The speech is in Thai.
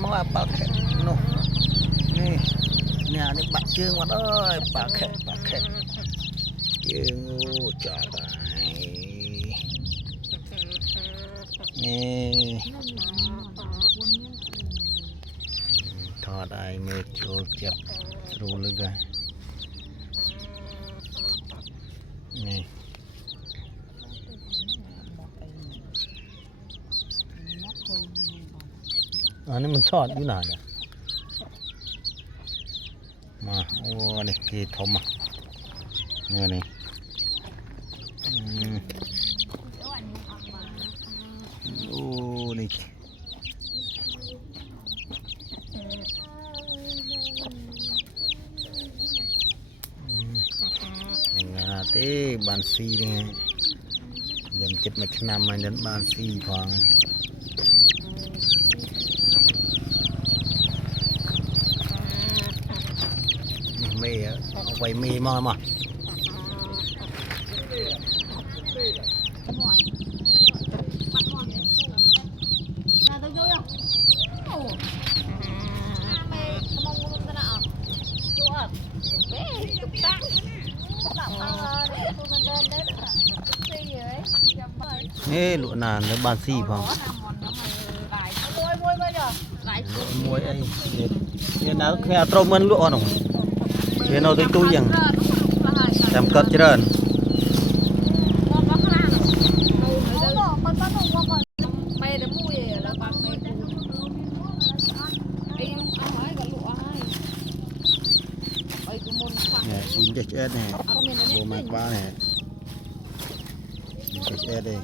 mà bạc nô nè nè này bạc chương mà ơi bạc chương ô trả bài nè thọ đại mệt chua chập ru lư ga nèอันนี้มันทอดอยู่นานเนี่ยมาโอ้นี่กี่ทมอ่ะเนี่ยนี่โอ้นี่ยังไงเต้บานซีนี่ยังเจ็บไม่ขนาดมันยันบานซีพองเมย์เอาไว้เมย์มามานี่หลุดนานแล้วบานซีพองมวยไอ้เนี่ยนะแค่ตรงมันลวกหน่อยเดี๋ยวเราไปตู้ยังจำกัดเจริญเนี่ยอินเจเอสเนี่ยโบมากบ้าเนี่ยอินเจเอสเลย